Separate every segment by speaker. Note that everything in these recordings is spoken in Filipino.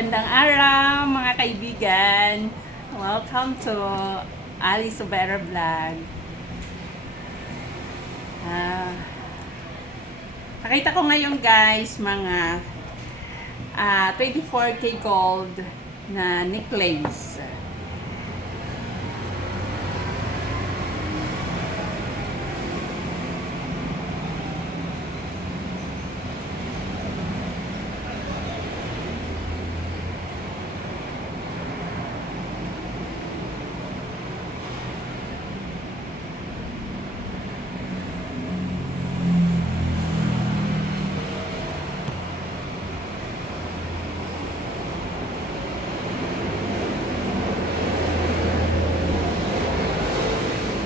Speaker 1: Magandang araw mga kaibigan. Welcome to Alice Sobera Vlog. Ah, nakita ko ngayon guys mga ah, 24k gold na necklace.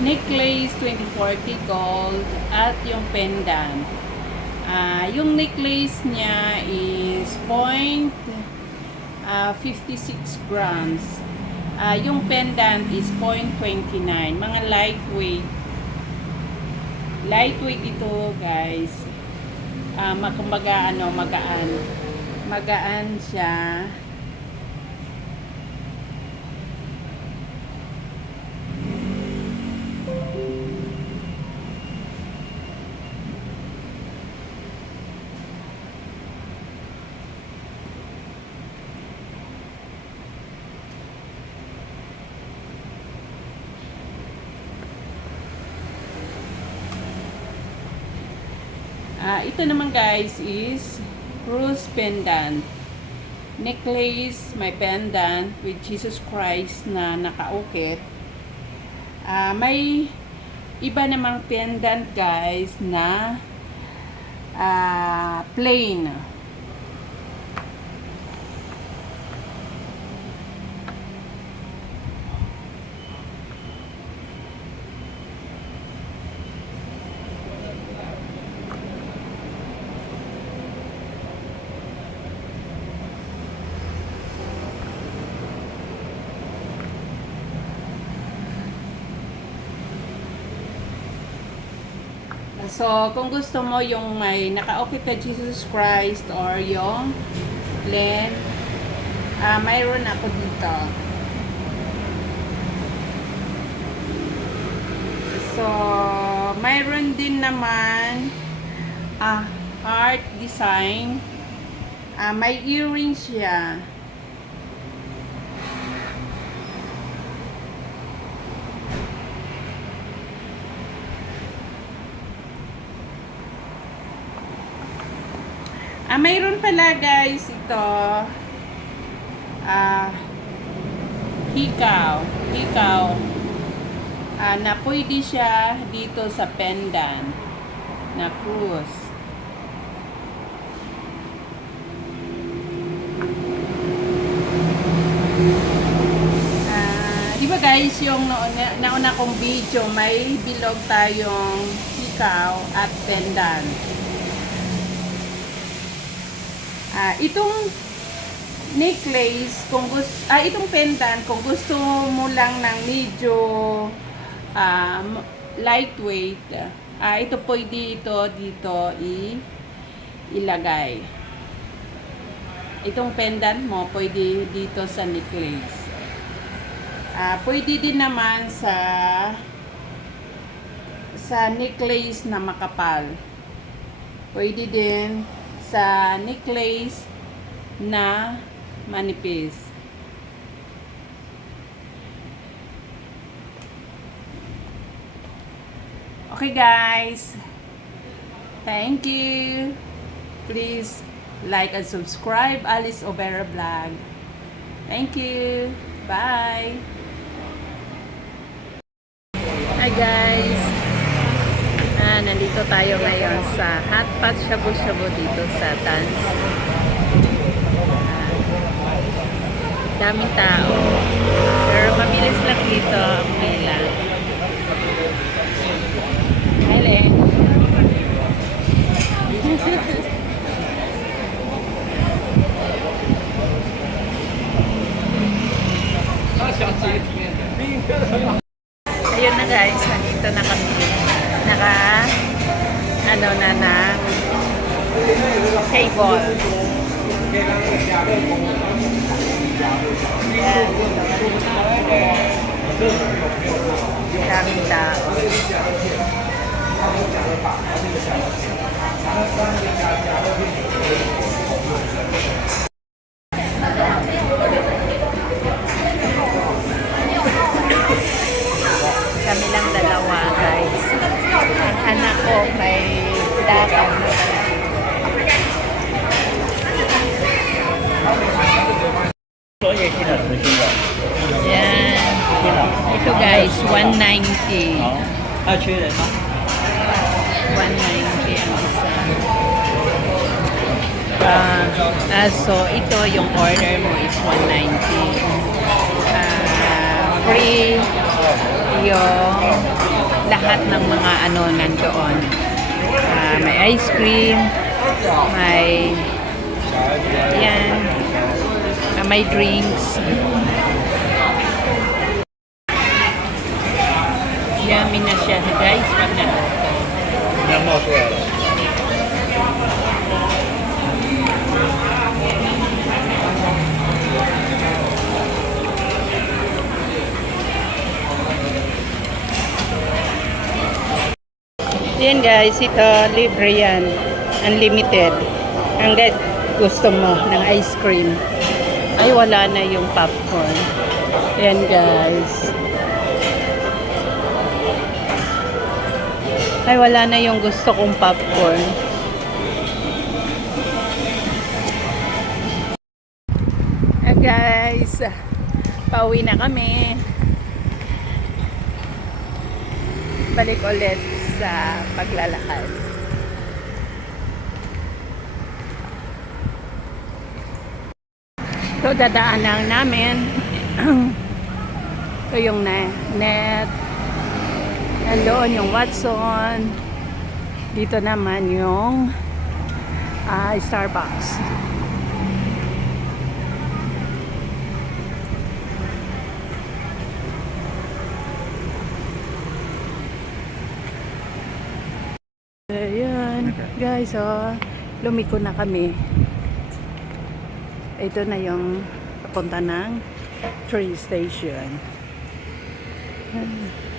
Speaker 1: Necklace 24k gold at yung pendant. Ah, yung necklace niya is point ah, 56 grams. Ah, yung pendant is point 29. Mga lightweight. Lightweight ito, guys. Ah, makumbaga ano, magaan. Magaan siya. Ito naman guys is cruise pendant. Necklace, may pendant with Jesus Christ na nakaukit. Ah, may iba namang pendant guys na ah, plain. So, kung gusto mo yung may nakaukit na Jesus Christ or yung plain, ah mayroon ako dito. So, mayroon din naman ah heart design. Ah, may earrings siya. Ah, mayroon pala guys ito. Ah, hikaw. Hikaw. Ah, na pwede siya dito sa pendant na cruise. Ah, guys, yung nauna, nauna kong video, may bilog tayong hikaw at pendant. Ah, itong necklace, kung gusto, ah, itong pendant, kung gusto mo lang ng medyo um, lightweight, ah, ito pwede ito dito i ilagay. Itong pendant mo, pwede dito sa necklace. Ah, pwede din naman sa sa necklace na makapal. Pwede din sa necklace na manipis. Okay guys. Thank you. Please like and subscribe Alice Obera Vlog. Thank you. Bye. Hi guys. Nandito tayo ngayon sa Hot Pot Shabu Shabu dito sa Tans. Ah, daming tao. Pero mabilis lang dito ang pila. Hi, Len. Ayun na guys, nandito na kami. Naka, ano na na, table. Yan. Order. Daming to guys, 190.
Speaker 2: Ah, chill.
Speaker 1: 190 ang isa. Uh, uh, so, ito yung order mo is 190. Uh, ah, free yung lahat ng mga ano nandoon. Uh, may ice cream, may yan, uh, may drinks. guys. Pag
Speaker 2: nag-auto. Namoto
Speaker 1: yan. Guys, ito libre yan. Unlimited. Hanggat gusto mo ng ice cream. Ay, wala na yung popcorn. Yan guys. Ay, wala na yung gusto kong popcorn. Ah, guys, pauwi na kami. balik ulit sa paglalakad. So, dadaanan namin. Ito yung net. Nandoon yung Watson. Dito naman yung ah, Starbucks. Ayan, guys, oh, lumiko na kami. Ito na yung papunta ng train station. Ayan.